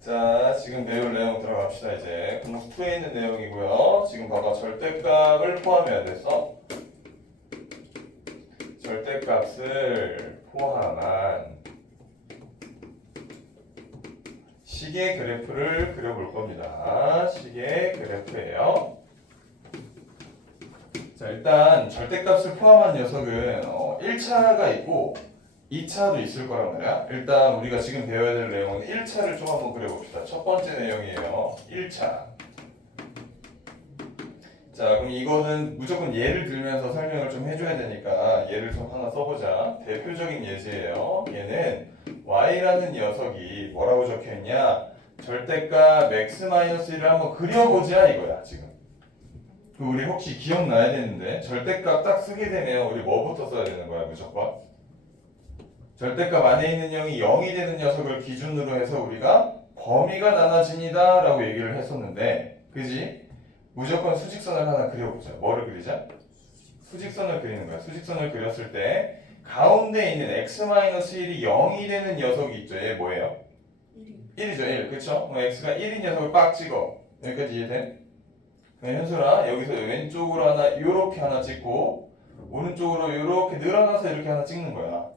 자, 지금 배울 내용 들어갑시다. 이제 공수 2에 있는 내용이고요. 지금 봐봐, 절대값을 포함해야 돼서 절대값을 포함한 식의 그래프를 그려볼 겁니다. 식의 그래프예요. 자, 일단 절대값을 포함한 녀석은 1차가 있고 2차도 있을 거란 말이야. 일단 우리가 지금 배워야 될 내용은 1차를 좀 한번 그려봅시다. 첫 번째 내용이에요. 1차. 자, 그럼 이거는 무조건 예를 들면서 설명을 좀 해줘야 되니까 예를 좀 하나 써보자. 대표적인 예제예요. 얘는 y라는 녀석이 뭐라고 적혀있냐? 절대값 x-1을 한번 그려보자 이거야 지금. 우리 혹시 기억나야 되는데 절대값 딱 쓰게 되면 우리 뭐부터 써야 되는 거야 무조건? 절대값 안에 있는 형이 0이 되는 녀석을 기준으로 해서 우리가 범위가 나눠집니다 라고 얘기를 했었는데, 그지? 무조건 수직선을 하나 그려보자. 뭐를 그리자? 수직선을 그리는 거야. 수직선을 그렸을 때 가운데 있는 x-1이 0이 되는 녀석이 있죠. 얘 뭐예요? 1이죠. 1. 그쵸? 그럼 x가 1인 녀석을 빡 찍어. 여기까지 이해돼? 현수라 여기서 왼쪽으로 하나 요렇게 하나 찍고 오른쪽으로 요렇게 늘어나서 이렇게 하나 찍는 거야.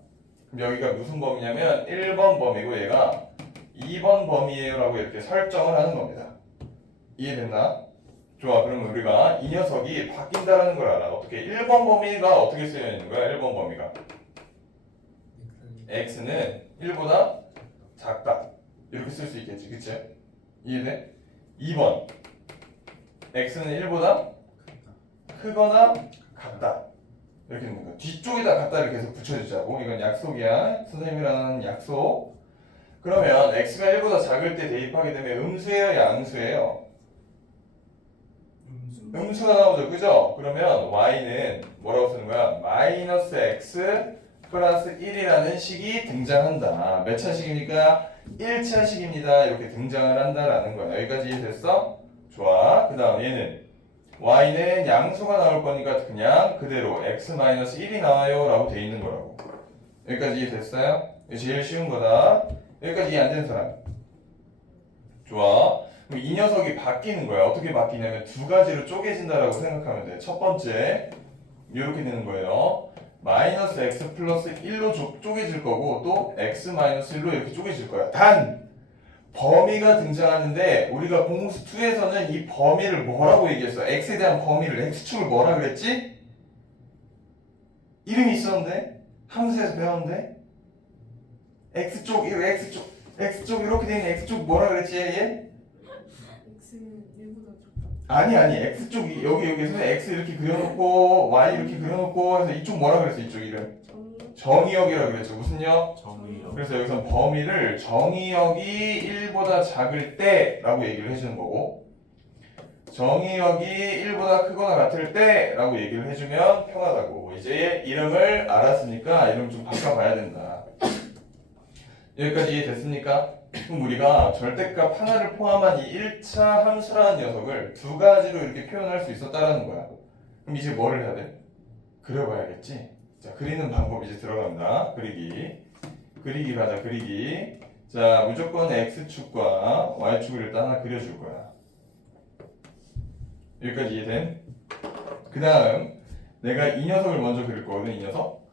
그럼 여기가 무슨 범위냐면 1번 범위고 얘가 2번 범위예요 라고 이렇게 설정을 하는 겁니다. 이해됐나? 좋아. 그러면 우리가 이 녀석이 바뀐다는 걸 알아. 어떻게? 1번 범위가 어떻게 쓰여 있는 거야? 1번 범위가 x는 1보다 작다 이렇게 쓸 수 있겠지. 그치? 이해돼? 2번 x는 1보다 크거나 같다 이렇게 되는 거야. 뒤쪽에다 같다를 계속 붙여주자고. 이건 약속이야. 선생님이랑 약속. 그러면 x가 1보다 작을 때 대입하게 되면 음수예요, 양수예요? 음수가 나오죠. 그죠? 그러면 y는 뭐라고 쓰는 거야? 마이너스 x 플러스 1이라는 식이 등장한다. 몇 차식입니까? 1차식입니다. 이렇게 등장을 한다라는 거야. 여기까지 이해됐어? 좋아. 그 다음 얘는 y는 양수가 나올 거니까 그냥 그대로 x-1이 나와요 라고 돼 있는 거라고. 여기까지 이해됐어요? 이게 제일 쉬운 거다. 여기까지 이해 안 되는 사람? 좋아. 그럼 이 녀석이 바뀌는 거야. 어떻게 바뀌냐면 두 가지로 쪼개진다라고 생각하면 돼. 첫 번째 이렇게 되는 거예요. 마이너스 x 플러스 1로 쪼개질 거고 또 x 마이너스 1로 이렇게 쪼개질 거야. 단 범위가 등장하는데 우리가 공수 2에서는 이 범위를 뭐라고 얘기했어? x에 대한 범위를 x축을 뭐라 그랬지? 이름이 있었는데 함수에서 배웠는데 x쪽 이렇게 되는 x쪽 뭐라 그랬지 얘? x는 1보다 작다. 아니 x쪽이 여기에서 x 이렇게 그려놓고 y 이렇게 그려놓고 해서 이쪽 뭐라 그랬어? 이쪽 이름 정의역이라고 그랬죠. 무슨 역? 정의요. 그래서 여기서 범위를 정의역이 1보다 작을 때라고 얘기를 해주는 거고, 정의역이 1보다 크거나 같을 때라고 얘기를 해주면 편하다고. 이제 이름을 알았으니까 이름 좀 바꿔봐야 된다. 여기까지 이해됐습니까? 그럼 우리가 절대값 하나를 포함한 이 1차 함수라는 녀석을 두 가지로 이렇게 표현할 수 있었다라는 거야. 그럼 이제 뭐를 해야 돼? 그려봐야겠지? 자, 그리는 방법 이제 들어갑니다. 그리기 가자. 그리기. 자, 무조건 x축과 y축을 일단 하나 그려줄 거야. 여기까지 이해됨? 그 다음 내가 이 녀석을 먼저 그릴 거거든. 이 녀석.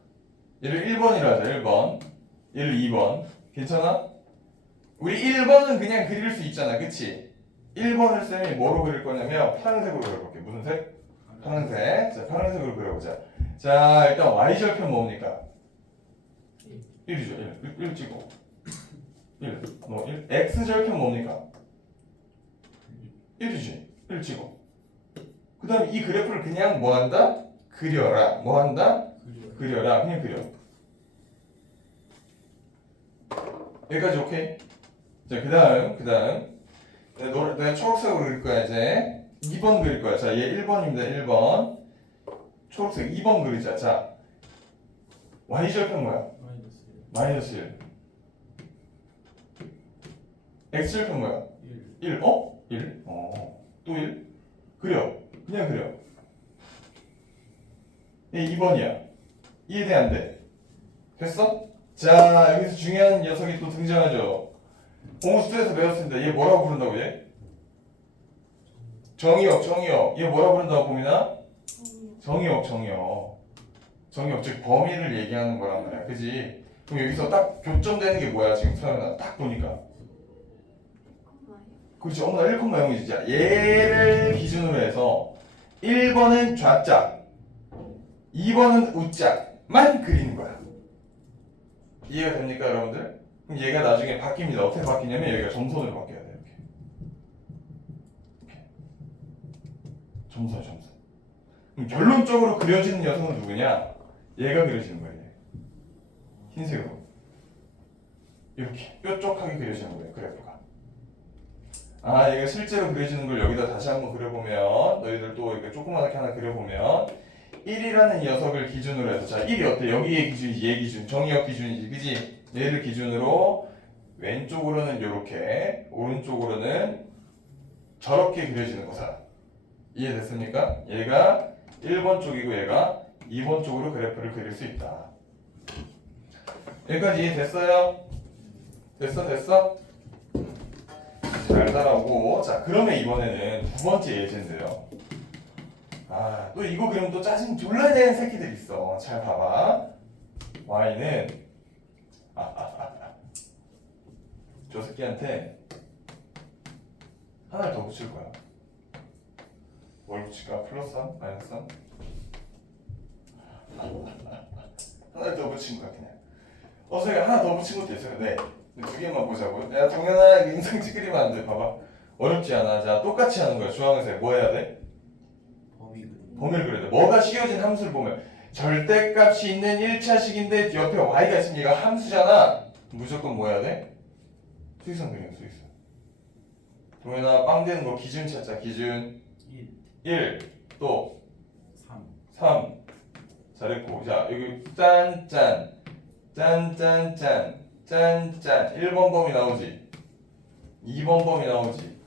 얘를 1번이라 하자. 1번. 얘를 2번. 괜찮아? 우리 1번은 그냥 그릴 수 있잖아. 그치? 1번을 쌤이 뭐로 그릴 거냐면 파란색으로 그려볼게. 무슨 색? 파란색. 자, 파란색으로 그려보자. 자, 일단 y절편 뭡니까? 1이죠. 1 찍고 1. 뭐 1. x절편 뭡니까? 1이지. 1 찍고. 그 다음에 이 그래프를 그냥 뭐한다? 그려라. 뭐한다? 그려라. 그냥 그려. 여기까지 오케이? 자, 그 다음 내가 초록색으로 그릴 거야. 이제 2번 그릴 거야. 자, 얘 1번입니다. 1번 초록색 2번 그리자. 자, y절편 뭐야? 마이너스 1. x절편 뭐야? 1. 1? 또 1? 그려. 그냥 그려. 얘 2번이야. 이해돼 안 돼? 됐어? 자, 여기서 중요한 녀석이 또 등장하죠. 공수에서 배웠습니다. 얘 뭐라고 부른다고 얘? 정의역. 얘 뭐라고 부른다고 봄이나? 아니요. 정의역 즉 범위를 얘기하는 거란 말이야. 그지? 그럼 여기서 딱 교점되는 게 뭐야 지금 서연아? 딱 보니까. 그렇지. 어머나 1,0이지. 자, 얘를 기준으로 해서 1번은 좌짝, 2번은 우짝만 그리는 거야. 이해가 됩니까 여러분들? 그럼 얘가 나중에 바뀝니다. 어떻게 바뀌냐면 여기가 점선으로 바뀌어야 돼. 이렇게. 점선. 그럼 결론적으로 그려지는 녀석은 누구냐? 얘가 그려지는 거예요. 흰색으로. 이렇게 뾰족하게 그려지는 거예요. 그래프가. 아, 얘가 실제로 그려지는 걸 여기다 다시 한번 그려보면 너희들 또 이렇게 조그맣게 하나 그려보면 1이라는 녀석을 기준으로 해서 자 1이 어때? 여기의 기준이지 얘 기준 정의역 기준이지 그지? 얘를 기준으로 왼쪽으로는 이렇게 오른쪽으로는 저렇게 그려지는 거잖아. 이해됐습니까? 얘가 1번 쪽이고 얘가 2번 쪽으로 그래프를 그릴 수 있다. 여기까지 이해됐어요? 됐어? 잘 따라오고 자 그러면 이번에는 두 번째 예제인데요. 아 또 이거 그러면 또 짜증 졸라야 되는 새끼들 있어. 잘 봐봐. y는 저 새끼한테 하나를 더 붙일 거야. 뭘 붙일까? 플러스 3? 마이너스 3? 하나를 더 붙인 거야 그냥. 저기 하나 더 붙인 것도 있어요. 네. 두 개만 보자고요. 야 동현아 인상 찌그리면 안 돼. 봐봐. 어렵지 않아. 자 똑같이 하는 거야. 주황색 뭐 해야 돼? 범위를 그려야 돼. 뭐가 씌워진 함수를 보면 절대값이 있는 1차식인데 옆에 y가 있으면 얘가 함수잖아. 무조건 뭐 해야 돼? 수익선 그려. 동현아 빵 되는 거 기준 찾자. 기준 1 또 3 잘했고 자 여기 짠짠 1번 범위 나오지 2번 범위 나오지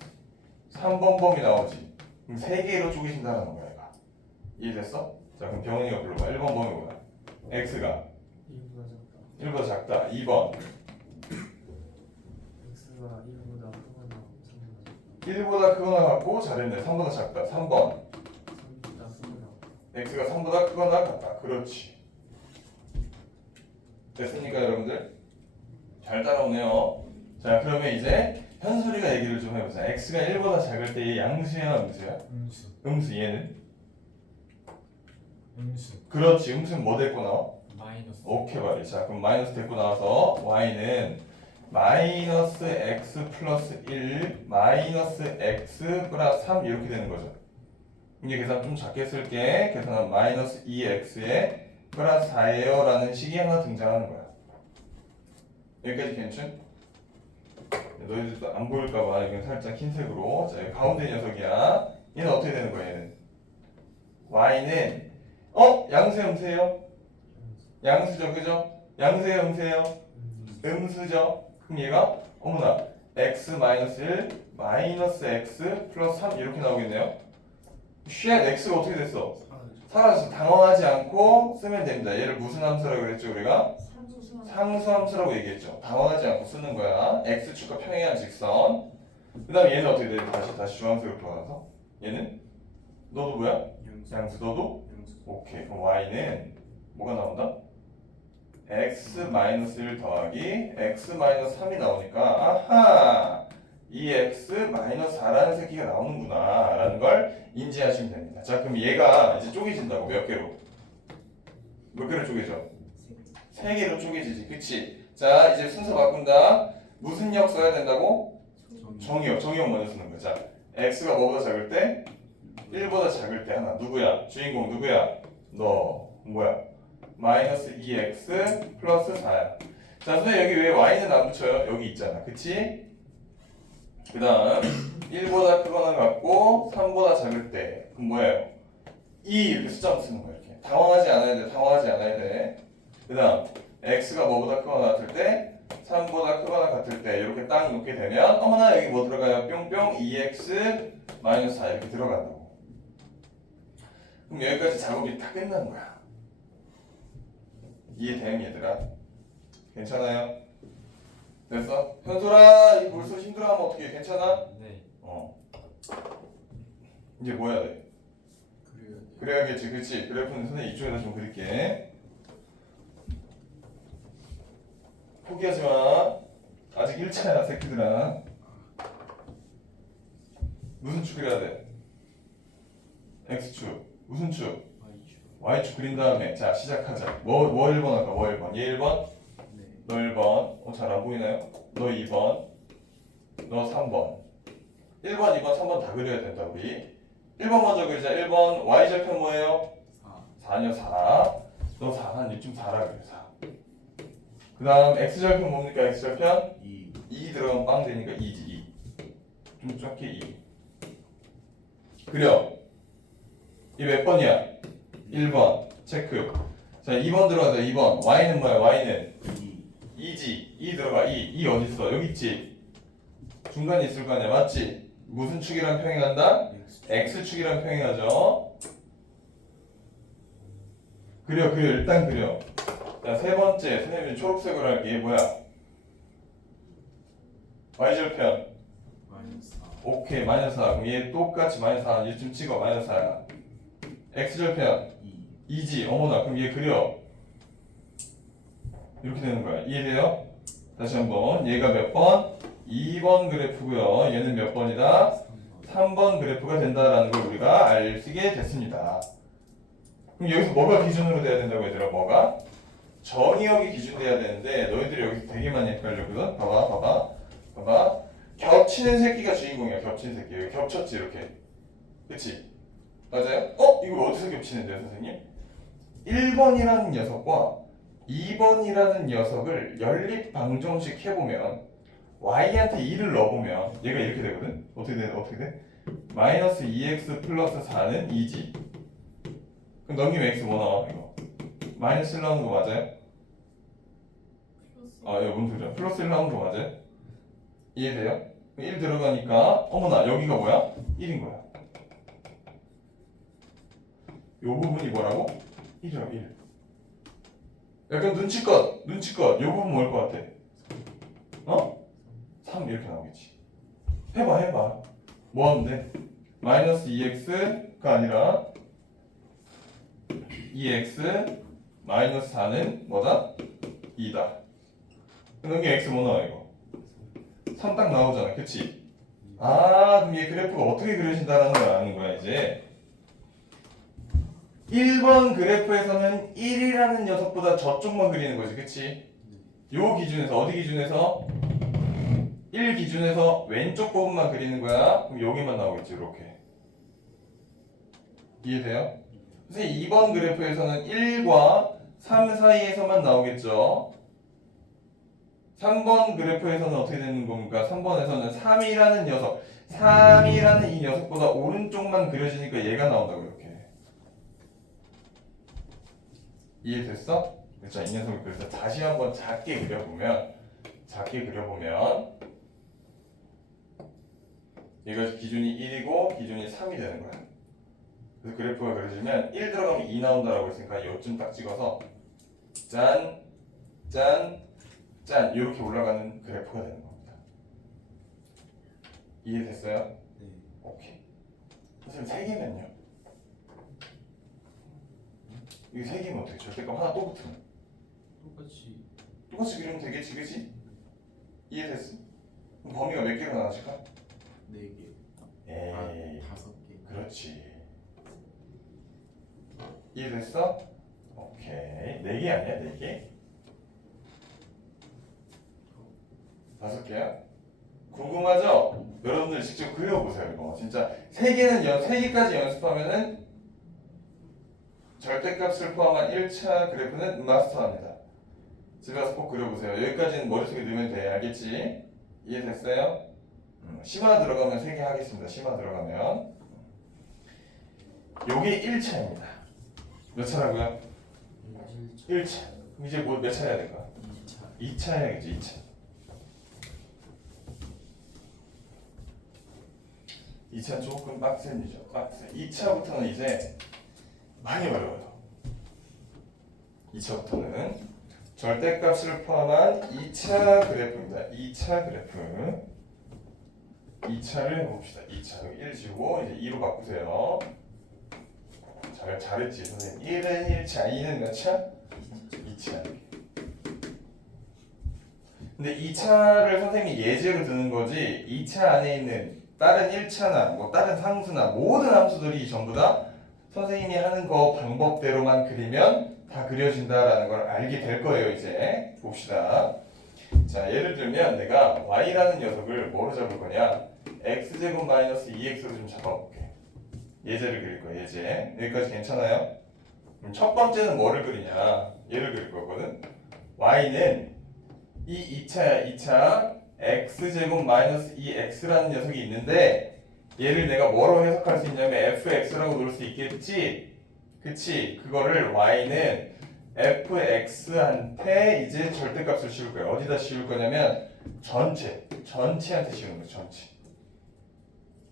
3번 범위 나오지 그럼 3개로 쪼개진다는 거야 얘가. 이해됐어? 자 그럼 병원이가 불러봐. 1번 범위 뭐야? x가 1보다 작다 2번 x가 1보다 크거나 3보다 1보다 크거나 같고 잘했네 3보다 작다 3번 3보다 크거나 x가 3보다 크거나 같다. 그렇지. 됐습니까 여러분들? 잘 따라오네요. 자 그러면 이제 현솔이가 얘기를 좀 해보자. x가 1보다 작을 때 얘 양수야 음수야? 음수 얘는? 음수 그렇지. 음수는 뭐 데리고 나와? 마이너스 오케이 말이. 자 그럼 마이너스 데리고 나와서 y는 마이너스 x 플러스 1 마이너스 x 플러스 3 이렇게 되는 거죠. 이제 계산 좀 작게 쓸게. 계산은 마이너스 2x에 플러스 4예요 라는 식이 하나 등장하는 거야. 여기까지 괜찮? 너희들도 안 보일까봐 여기는 살짝 흰색으로. 자 여기 가운데 녀석이야. 얘는 어떻게 되는 거야 얘는? y는 양수예요 음수예요? 양수죠 그죠? 양수예요 음수예요? 음수죠. 그럼 얘가 어머나 x 마이너스 1 마이너스 x 플러스 3 이렇게 나오겠네요. 쉣 x가 어떻게 됐어? 사라졌어. 당황하지 않고 쓰면 됩니다. 얘를 무슨 함수라고 그랬죠 우리가? 상수함수라고 얘기했죠. 당황하지 않고 쓰는 거야. x축과 평행한 직선. 그 다음에 얘는 어떻게 돼? 다시 주황색으로 돌아가서 얘는? 너도 뭐야? 양수. 너도? 오케이. 그럼 y는 뭐가 나온다? x-1 더하기 x-3이 나오니까 아하! 이 x-4라는 새끼가 나오는구나 라는 걸 인지하시면 됩니다. 자 그럼 얘가 이제 쪼개진다고. 몇 개로? 몇 개로 쪼개져? 3개로 쪼개지지 그치? 자 이제 순서 바꾼다. 무슨 역 써야 된다고? 정의역 먼저 쓰는 거야. 자 x가 뭐보다 작을 때? 1보다 작을 때 하나. 누구야? 주인공 누구야? 너 뭐야? 마이너스 2x 플러스 4야. 자 선생님 여기 왜 y는 안 붙여요? 여기 있잖아 그치? 그 다음 1보다 크거나 같고 3보다 작을 때 그럼 뭐예요? 2 이렇게 숫자 쓰는 거야. 이렇게 당황하지 않아야 돼. 그 다음 x가 뭐보다 크거나 같을 때 3보다 크거나 같을 때 이렇게 딱 놓게 되면 어머나 여기 뭐 들어가요? 뿅뿅 2x 마이너스 4 이렇게 들어간다고. 그럼 여기까지 작업이 다 끝난 거야. 이해됨 얘들아? 괜찮아요? 됐어? 현솔아 이 벌써 힘들어하면 어떻게 괜찮아? 네. 이제 뭐 해야 돼? 그래야 돼. 그래야겠지 그치? 그래프는 선생님 이쪽에다 좀 그릴게. 포기하지 마. 아직 1차야 새끼들아. 무슨 축 그려야 돼? X축. 무슨 축? Y축. Y축 그린 다음에 자 시작하자. 뭐 1번 할까? 뭐 1번? 얘 1번? 네. 너 1번. 잘 안 보이나요? 너 2번. 너 3번. 1번, 2번, 3번 다 그려야 된다 우리. 1번 먼저 그리자. 1번 Y절편 뭐예요? 4. 4냐 4. 너 4는 이쯤 4라 그래 4. 그 다음 X절편 뭡니까? X절편? 2. 2 들어가면 빵 되니까 2지 2. 좀 적게 2. 그려. 이 몇 번이야? 1번. 체크. 자 2번 들어가자. 2번. Y는 뭐야? Y는 2. 2지. 2 들어가. 2 어딨어? 여기 있지? 중간에 있을 거 아니야. 맞지? 무슨 축이랑 평행한다? X축이랑 평행하죠. 그려 일단 그려. 자 세 번째 선생님이 초록색으로 할게. 얘 뭐야? Y절편. 마이너스 4. 오케이 마이너스 4. 그럼 얘 똑같이 마이너스 4. 얘 좀 찍어. 마이너스 4야. X절편 2. 2지. 어머나 그럼 얘 그려. 이렇게 되는 거야. 이해돼요? 다시 한번 얘가 몇 번? 2번 그래프고요. 얘는 몇 번이다? 3번. 3번 그래프가 된다라는 걸 우리가 알게 됐습니다. 그럼 여기서 뭐가 기준으로 돼야 된다고 얘들아? 뭐가? 정의역이 기준 돼야 되는데 너희들이 여기서 되게 많이 헷갈렸거든. 봐봐. 겹치는 새끼가 주인공이야. 겹치는 새끼. 여기 겹쳤지 이렇게. 그치? 맞아요? 이거 어디서 겹치는데요 선생님? 1번이라는 녀석과 2번이라는 녀석을 연립 방정식 해보면 y한테 2를 넣어보면 얘가 이렇게 되거든? 어떻게 돼? 마이너스 2x 플러스 4는 2지. 그럼 넘기면 x 뭐 나와 이거? 마이너스 1 나오는 거 맞아요? 플러스 이거 무슨 소리야? 플러스 1 나오는 거 맞아요? 이해돼요? 1 들어가니까 어머나 여기가 뭐야? 1인 거야. 요 부분이 뭐라고? 1이라고 1. 약간 눈치껏 요 부분 뭘 것 같아? 3 이렇게 나오겠지. 해봐. 뭐 하면 돼? 마이너스 2x가 아니라 2x 마이너스 4는 뭐다? 2다. 그럼 여기 x 뭐 나와 이거? 3 딱 나오잖아. 그치? 그럼 얘 그래프가 어떻게 그려진다라는 걸 아는 거야 이제. 1번 그래프에서는 1이라는 녀석보다 저쪽만 그리는 거지. 그치? 요 기준에서 어디 기준에서? 1 기준에서 왼쪽 부분만 그리는 거야. 그럼 여기만 나오겠지 이렇게. 이해돼요? 선생님 2번 그래프에서는 1과 3 사이에서만 나오겠죠. 3번 그래프에서는 어떻게 되는 겁니까? 3번에서는 3이라는 이 녀석보다 오른쪽만 그려지니까 얘가 나온다고 이렇게. 이해됐어? 자, 이 녀석을 그래서 다시 한번 작게 그려보면 얘가 기준이 1이고 기준이 3이 되는 거야. 그래서 그래프가 그려지면 1 들어가면 2 나온다라고 했으니까 요쯤 딱 찍어서 짠 이렇게 올라가는 그래프가 되는 겁니다. 이해됐어요? 네. 오케이. 선생님 3개면요? 이거 3개면 어떻게? 절대값 하나 또 붙으면 똑같이 그리면 되겠지, 그치? 이해됐어? 그럼 범위가 몇 개로 나눠질까? 4개. 에이, 5개. 그렇지. 이해됐어? 오케이. 4개 아니야? 4개? 5개야? 궁금하죠? 여러분들 직접 그려보세요. 이거 진짜 3개까지 연습하면은 절대값을 포함한 1차 그래프는 마스터합니다. 집에 가서 꼭 그려보세요. 여기까지는 머릿속에 넣으면 돼. 알겠지? 이해됐어요? 심화 들어가면 3개 하겠습니다. 심화 들어가면 요게 1차입니다. 몇 차라고요? 1차. 그럼 이제 뭐 몇 차 해야 될까? 2차. 2차 해야겠지. 2차. 2차 조금 빡셉니다. 빡세. 2차부터는 이제 많이 어려워요. 2차부터는 절대값을 포함한 2차 그래프입니다. 2차 그래프. 2차를 해봅시다. 2차. 1 지우고 이제 2로 바꾸세요. 잘했지 선생님. 1은 1차, 2는 몇 차? 2차. 근데 2차를 선생님이 예제로 드는 거지 2차 안에 있는 다른 1차나 뭐 다른 상수나 모든 함수들이 전부 다 선생님이 하는 거 방법대로만 그리면 다 그려진다라는 걸 알게 될 거예요. 이제 봅시다. 자, 예를 들면 내가 y라는 녀석을 뭐로 잡을 거냐? x제곱 마이너스 2x로 좀 잡아볼게. 예제를 그릴 거야. 예제. 여기까지 괜찮아요? 그럼 첫 번째는 뭐를 그리냐? 얘를 그릴 거거든. y는 이 2차 x제곱 마이너스 2x라는 녀석이 있는데 얘를 내가 뭐로 해석할 수 있냐면 fx라고 놓을 수 있겠지? 그치? 그거를 y는 fx한테 이제 절대값을 씌울 거야. 어디다 씌울 거냐면 전체한테 씌우는 거야. 전체.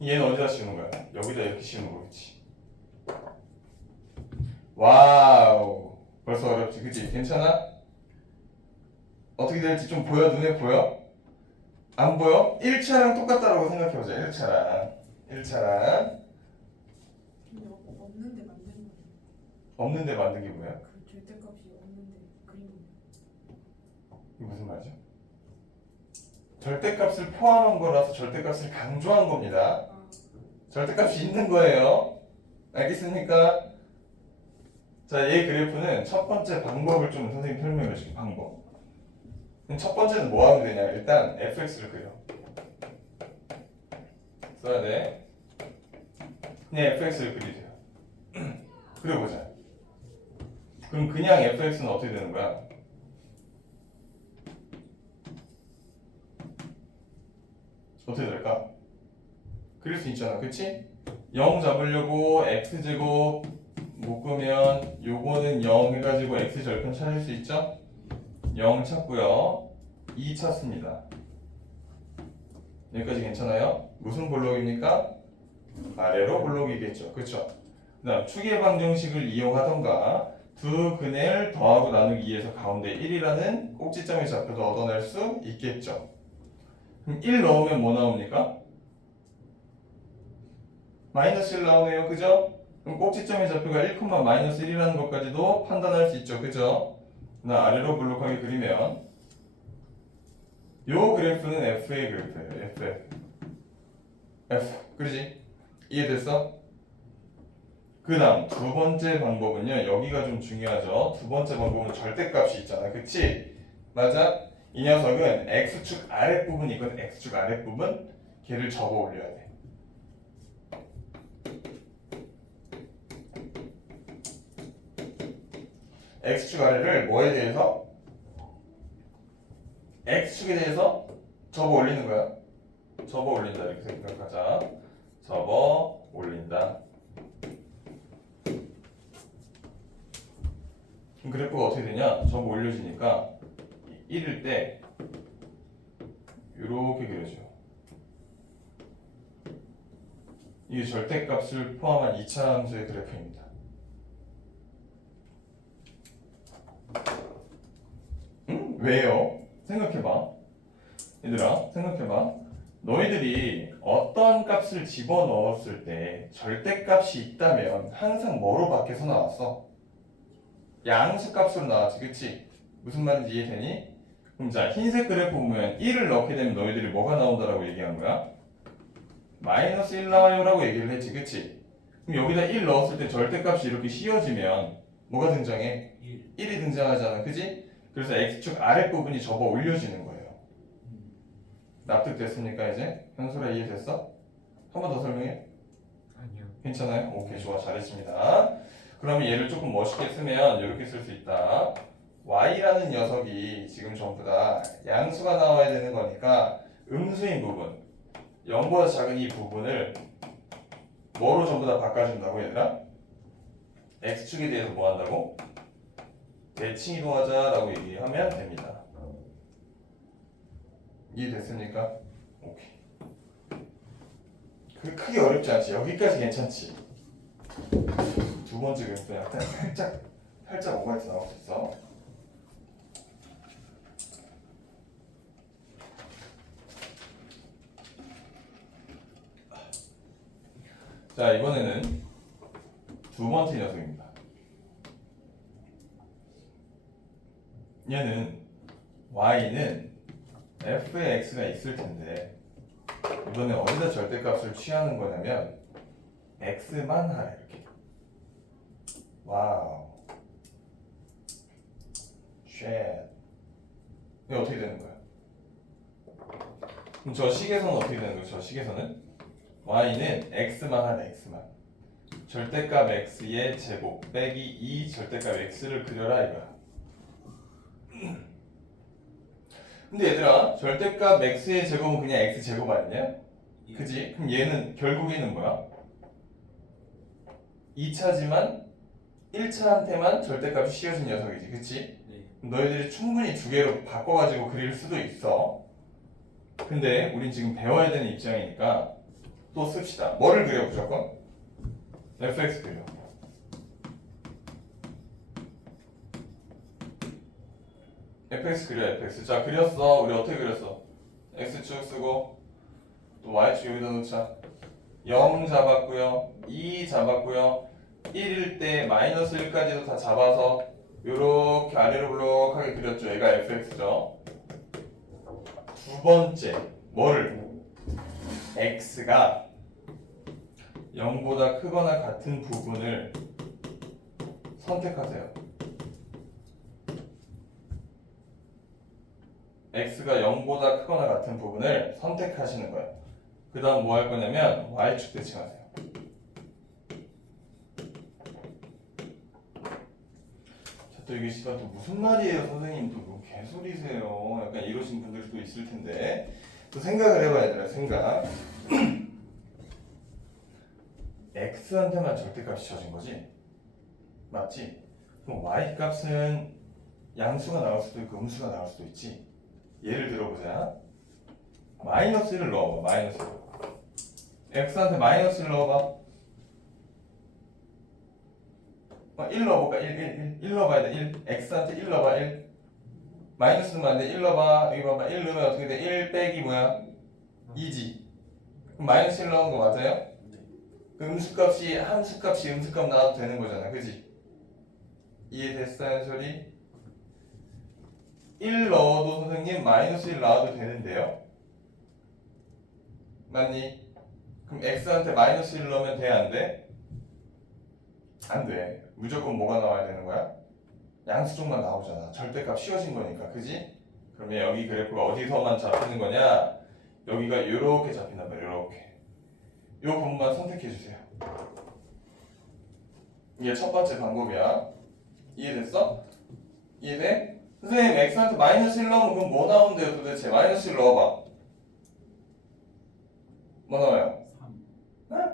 얘는 어디다 씌우는 거야? 여기다 이렇게 씌우는 거겠지. 와우. 벌써 어렵지, 그치? 괜찮아? 어떻게 될지 좀 보여? 눈에 보여? 안 보여? 1차랑 똑같다라고 생각해보자. 1차랑 근데 없는데 만든 거예요. 없는데 만든 게 뭐야? 그 절대값이 없는데 그린 거예요. 이게 무슨 말이죠? 절대값을 포함한 거라서 절대값을 강조한 겁니다. 아, 절대값이 있는 거예요. 알겠습니까? 자, 얘 그래프는 첫 번째 방법을 좀 선생님 설명해 주시고 방법. 그럼 첫 번째는 뭐 하면 되냐? 일단 fx를 그려. 써야 돼. 그냥 fx를 그리세요. 그려보자. 그럼 그냥 fx는 어떻게 되는 거야? 어떻게 될까? 그릴 수 있잖아, 그치? 0 잡으려고 x제곱 묶으면 요거는 0 해가지고 x절편 찾을 수 있죠? 0 찾고요 2 찾습니다. 여기까지 괜찮아요? 무슨 볼록입니까? 아래로 볼록이겠죠, 그쵸? 그 다음 추계방정식을 이용하던가 두 근을 더하고 나누기 2에서 가운데 1이라는 꼭지점의 좌표도 얻어낼 수 있겠죠. 그럼 1 넣으면 뭐 나옵니까? 마이너스 1 나오네요, 그죠? 그럼 꼭지점의 좌표가 1, 마이너스 1이라는 것까지도 판단할 수 있죠, 그죠? 나 아래로 볼록하게 그리면 요 그래프는 f의 그래프예요. f, 그러지? 이해됐어? 그 다음 두 번째 방법은요, 여기가 좀 중요하죠. 두 번째 방법은 절대값이 있잖아, 그치? 맞아? 이 녀석은 x축 아랫부분이 있거든. x축 아랫부분 걔를 접어 올려야 돼. x축 아래를 뭐에 대해서? x축에 대해서 접어 올리는 거야. 접어 올린다 이렇게 생각하자. 접어 올린다. 그럼 그래프가 어떻게 되냐? 접어 올려지니까 1일 때 이렇게 그려져요. 이게 절대값을 포함한 2차 함수의 그래프입니다. 응? 왜요? 생각해봐. 얘들아, 생각해봐. 너희들이 어떤 값을 집어넣었을 때 절대값이 있다면 항상 뭐로 밖에서 나왔어? 양수값으로 나왔지, 그치? 무슨 말인지 이해되니? 그럼 자, 흰색 그래프 보면 1을 넣게 되면 너희들이 뭐가 나온다라고 얘기한 거야? 마이너스 1 나와요 라고 얘기를 했지, 그치? 그럼 여기다 1 넣었을 때 절대값이 이렇게 씌워지면 뭐가 등장해? 1이 등장하잖아, 그치? 그래서 x축 아랫부분이 접어 올려지는 거예요. 납득됐습니까 이제? 현수라 이해됐어? 한 번 더 설명해. 아니요. 괜찮아요? 오케이, 좋아, 잘했습니다. 그러면 얘를 조금 멋있게 쓰면 이렇게 쓸 수 있다. y라는 녀석이 지금 전부 다 양수가 나와야 되는 거니까 음수인 부분, 0보다 작은 이 부분을 뭐로 전부 다 바꿔준다고 얘들아? x축에 대해서 뭐 한다고? 대칭 이동하자라고 얘기하면 됩니다. 이해됐습니까? 오케이. 그게 크게 어렵지 않지? 여기까지 괜찮지? 두 번째 그래프 약간 살짝 오버해서 나올 수 있어. 자, 이번에는 두 번째 녀석입니다. 얘는 y는 f의 x가 있을 텐데 이번에 어디다 절대값을 취하는 거냐면 x만 하래 이렇게. 와우. 쉣. 이게 어떻게 되는 거야? 그럼 저 식에서는 어떻게 되는 거야? 저 식에서는 y는 x만 하래 x만. 절대값 x의 제곱 빼기 2 절대값 x를 그려라 이거야. 근데 얘들아 절대값 x의 제곱은 그냥 x 제곱 아니냐? 그지? 그럼 얘는 결국에는 뭐야? 2차지만 1차한테만 절대값이 씌워진 녀석이지, 그치? 네. 너희들이 충분히 두 개로 바꿔가지고 그릴 수도 있어. 근데 우린 지금 배워야 되는 입장이니까 또 씁시다. 뭐를 그려 무조건? fx 그려. fx 그려 fx. 자 그렸어. 우리 어떻게 그렸어? x축 쓰고 또 y축 여기다 놓자. 0 잡았고요 2 잡았고요 1일 때 마이너스 1까지도 다 잡아서 요렇게 아래로 블록하게 그렸죠. 얘가 fx죠. 두 번째 뭐를? x가 0보다 크거나 같은 부분을 선택하세요. x가 0보다 크거나 같은 부분을 선택하시는 거예요. 그 다음 뭐 할 거냐면 y축 대칭하세요. 자, 또 이게 시간 또 무슨 말이에요 선생님, 또 뭐 개소리세요. 약간 이러신 분들도 있을 텐데 또 생각을 해봐야 되나 생각. x한테만 절대값이 주어진 거지? 맞지? 그럼 y 값은 양수가 나올 수도 있고 음수가 나올 수도 있지. 예를 들어보자. 마이너스 1을 넣어봐. 마이너스 1. x한테 마이너스 1 넣어봐. 1 넣어볼까? 1 넣어봐야 돼. 1. x한테 1 넣어봐. 1. 마이너스 넣으면 안 돼. 1 넣어봐. 여기 봐봐. 1 넣으면 어떻게 돼? 1 빼기 뭐야? 2지. 그럼 마이너스 1 넣은 거 맞아요? 그 음수값이 함수값이 음수값 나와도 되는 거잖아. 그지? 이해됐어요 소리? 1 넣어도 선생님 마이너스 1 나와도 되는데요. 맞니? 그럼 x한테 마이너스 1 넣으면 돼? 안 돼? 안 돼. 무조건 뭐가 나와야 되는 거야? 양수쪽만 나오잖아. 절대값 씌워진 거니까. 그지? 그러면 여기 그래프가 어디서만 잡히는 거냐? 여기가 이렇게 잡힌단 말이야. 이렇게. 이 부분만 선택해 주세요. 이게 첫 번째 방법이야. 이해됐어? 이해돼? 선생님 x한테 마이너스 1 넣으면 그럼 뭐 나온대요 도대체? 마이너스 1 넣어봐. 뭐 나와요? 3 네?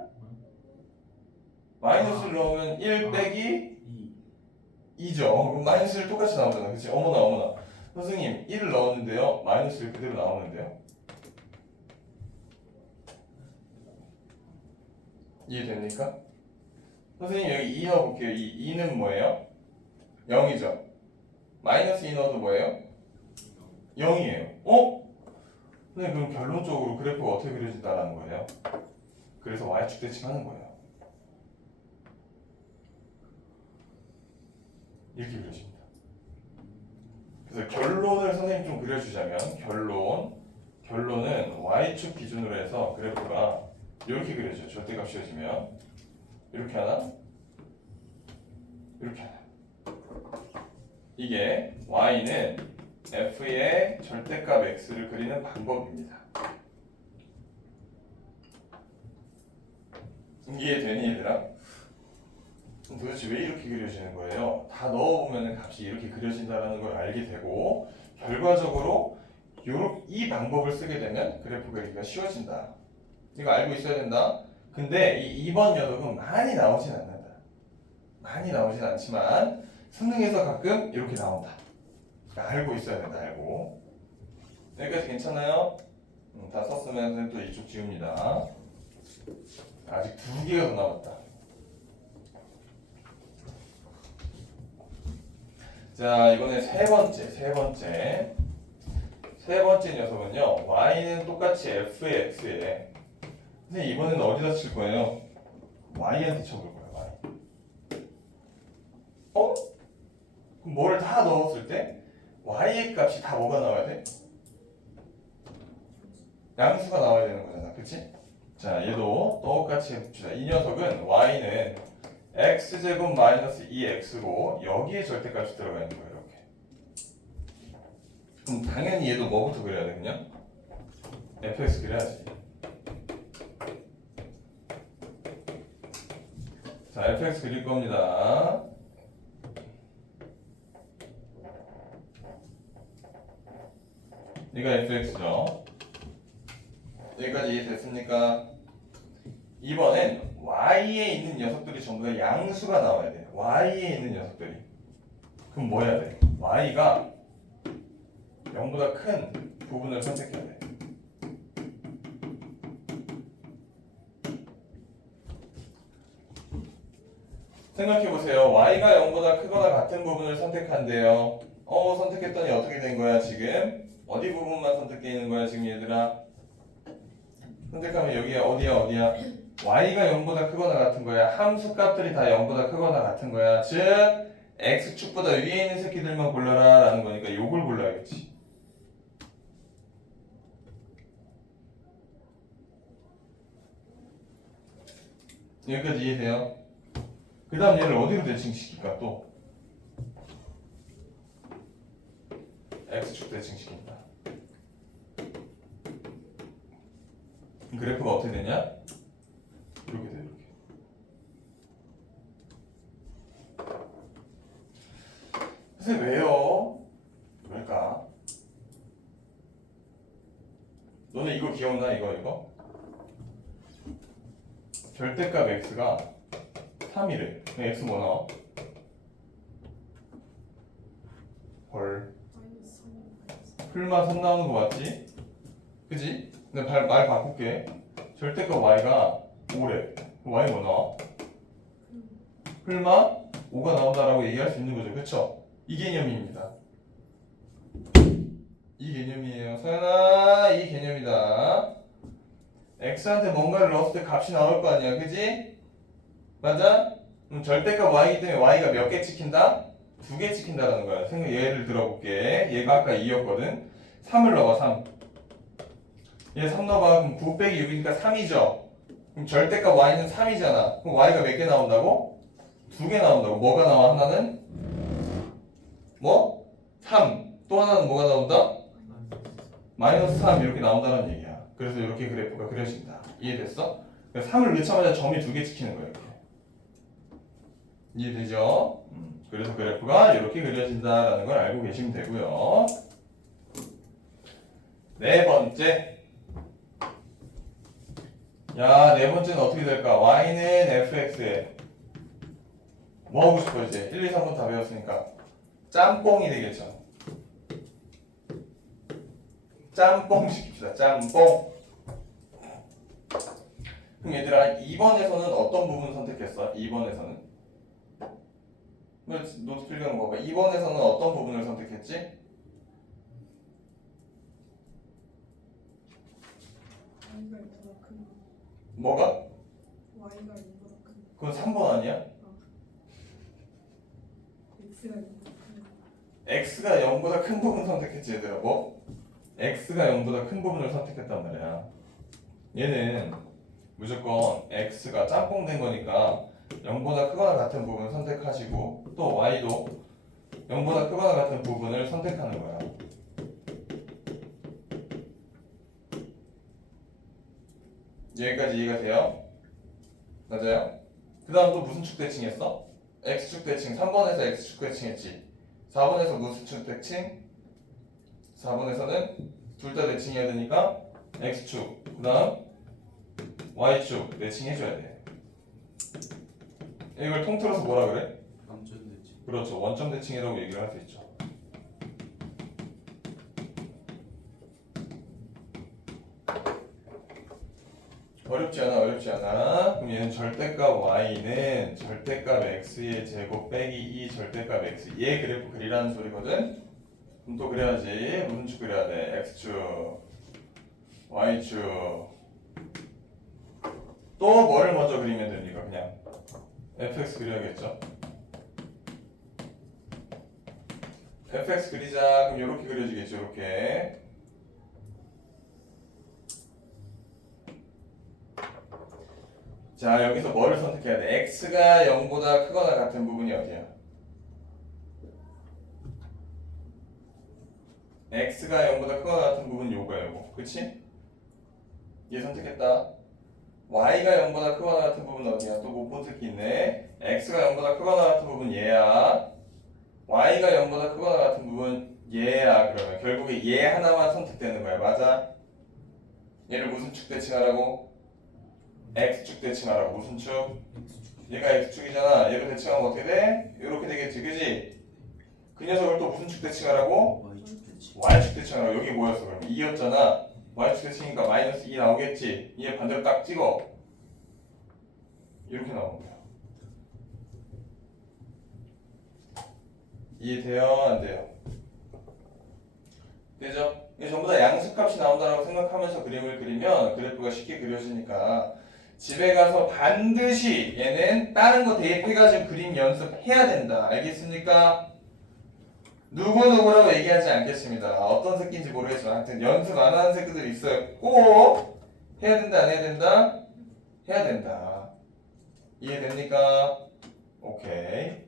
마이너스 1 넣으면 1 빼기 2 2죠. 그럼 마이너스 1 똑같이 나오잖아. 그치? 어머나 어머나. 선생님 1을 넣었는데요. 마이너스 1 그대로 나오는데요. 이해됩니까? 선생님 여기 2 넣어볼게요. 이 2는 뭐예요? 0이죠. 마이너스 2 넣어도 뭐예요? 0이에요. 어? 선생님 그럼 결론적으로 그래프가 어떻게 그려진다는 거예요? 그래서 y축 대칭하는 거예요. 이렇게 그려집니다. 그래서 결론을 선생님 좀 그려주자면 결론은 y축 기준으로 해서 그래프가 이렇게 그려져요. 절대값 씌워지면 이렇게 하나 이렇게 하나. 이게 y는 f의 절대값 x를 그리는 방법입니다. 이해되니 얘들아? 도대체 왜 이렇게 그려지는 거예요? 다 넣어보면 값이 이렇게 그려진다는 걸 알게 되고 결과적으로 이 방법을 쓰게 되면 그래프 그리기가 쉬워진다. 이거 알고 있어야 된다. 근데 이 2번 녀석은 많이 나오진 않는다. 많이 나오진 않지만 수능에서 가끔 이렇게 나온다. 알고 있어야 된다. 알고. 여기까지 괜찮아요? 다 썼으면 또 이쪽 지웁니다. 아직 2개가 더 남았다. 자, 이번에 세 번째 녀석은요. y는 똑같이 f의 x에. 근데 이번에는 어디다 칠 거예요? y한테 쳐볼 거야. y. 어? 그럼 뭐를 다 넣었을 때 y의 값이 다 뭐가 나와야 돼? 양수가 나와야 되는 거잖아, 그치? 자, 얘도 똑같이 해봅시다. 이 녀석은 y는 x제곱 마이너스 2x고 여기에 절대값이 들어가 있는 거예요, 이렇게. 그럼 당연히 얘도 뭐부터 그려야 돼, 그냥? fx 그려야지. 자, fx 그릴 겁니다. 이거 fx죠. 여기까지 이해됐습니까? 이번엔 y에 있는 녀석들이 전부 다 양수가 나와야 돼. y에 있는 녀석들이. 그럼 뭐 해야 돼? y가 0보다 큰 부분을 선택해야 돼. 생각해보세요. y가 0보다 크거나 같은 부분을 선택한대요. 선택했더니 어떻게 된 거야 지금? 어디 부분만 선택해 있는 거야 지금 얘들아? 선택하면 여기가 어디야? y가 0보다 크거나 같은 거야. 함수 값들이 다 0보다 크거나 같은 거야. 즉 x축보다 위에 있는 새끼들만 골라라 라는 거니까 요걸 골라야겠지. 여기까지 이해돼요? 그 다음 얘를 어디로 대칭시킬까 또? x축 대칭시킨다. 그래프가 어떻게 되냐? 이렇게 돼, 이렇게. 선생님 왜요? 왜일까? 너네 이거 기억나? 이거? 절대값 x가 3이래. 그럼 x 뭐 나와? 헐. 마이너스 3이 풀마 3 나오는 거 맞지? 그지? 근데 말 바꿀게. 절대값 y가 5래. 그럼 y 뭐 나와? 풀마 5가 나온다라고 얘기할 수 있는 거죠. 그쵸? 이 개념입니다. 이 개념이에요. 서연아, 이 개념이다. x한테 뭔가를 넣었을 때 값이 나올 거 아니야. 그지? 맞아? 그럼 절대값 y이기 때문에 y가 몇 개 찍힌다? 2개 찍힌다라는 거야. 예를 들어볼게. 얘가 아까 2였거든. 3을 넣어, 3. 얘 3 넣어봐. 그럼 9 빼기 6이니까 3이죠. 그럼 절대값 y는 3이잖아. 그럼 y가 몇 개 나온다고? 2개 나온다고. 뭐가 나와? 하나는? 뭐? 3. 또 하나는 뭐가 나온다? 마이너스 3 이렇게 나온다는 얘기야. 그래서 이렇게 그래프가 그려진다. 이해됐어? 3을 넣자마자 점이 2개 찍히는 거야. 이렇게. 이해되죠? 그래서 그래프가 이렇게 그려진다라는 걸 알고 계시면 되고요. 네 번째. 야, 네 번째는 어떻게 될까? y는 fx에 뭐 하고 싶어 이제? 1, 2, 3번 다 배웠으니까 짬뽕이 되겠죠. 짬뽕 시킵시다. 짬뽕. 그럼 얘들아 2번에서는 어떤 부분 선택했어? 2번에서는 노트 필기하는 거 봐. 2번에서는 어떤 부분을 선택했지? y가 0보다 큰 거. 뭐가? y가 0보다 큰 거. 그건 3번 아니야? x가 0보다 큰 거. x가 0보다 큰 부분 선택했지 얘들아. 뭐? x가 0보다 큰 부분을 선택했단 말이야. 얘는 무조건 x가 짬뽕 된 거니까 0보다 크거나 같은 부분을 선택하시고 또 y도 0보다 크거나 같은 부분을 선택하는 거야. 여기까지 이해가 돼요? 맞아요? 그 다음 또 무슨 축 대칭했어? x축 대칭. 3번에서 x축 대칭했지. 4번에서 무슨 축 대칭? 4번에서는 둘 다 대칭해야 되니까 x축, 그 다음 y축 대칭해줘야 돼. 이걸 통틀어서 뭐라 그래? 원점 대칭. 그렇죠. 원점 대칭이라고 얘기를 할 수 있죠. 어렵지 않아. 그럼 얘는 절대값 y는 절대값 x의 제곱 빼기 2 절대값 x. 얘 그래프 그리라는 소리거든. 그럼 또 그래야지. 무슨 축 그려야 돼? x축, y축. 또 또 뭐를 먼저 그리면 됩니까? 그냥 fx 그려야겠죠. fx 그리자. 그럼 이렇게 그려지겠죠. 이렇게. 자, 여기서 뭐를 선택해야 돼? x가 0보다 크거나 같은 부분이 어디야? x가 0보다 크거나 같은 부분이 요거야, 요거. 그치? 얘 선택했다. y가 0보다 크거나 같은 부분은 어디야? 또 못 본 새끼 있네. x가 0보다 크거나 같은 부분 얘야. y가 0보다 크거나 같은 부분 얘야. 그러면 결국에 얘 하나만 선택되는 거야. 맞아? 얘를 무슨 축 대칭하라고? x축 대칭하라고. 무슨 축? 얘가 x축이잖아. 얘를 대칭하면 어떻게 돼? 이렇게 되겠지. 그지? 그 녀석을 또 무슨 축 대칭하라고? y축 대칭하라고. 여기 뭐였어? 그럼 2였잖아. y축 대칭이니까 마이너스 2 나오겠지. 얘 반대로 딱 찍어. 이렇게 나오는 거야. 이해돼요? 안 돼요? 되죠? 이게 전부 다 양수값이 나온다고 생각하면서 그림을 그리면 그래프가 쉽게 그려지니까 집에 가서 반드시 얘는 다른 거 대입해가지고 그림 연습해야 된다. 알겠습니까? 누구누구라고 얘기하지 않겠습니다. 어떤 새끼인지 모르겠지만 하여튼 연습 안 하는 새끼들이 있어요. 꼭 해야 된다 안 해야 된다? 해야 된다. 이해됩니까? 오케이.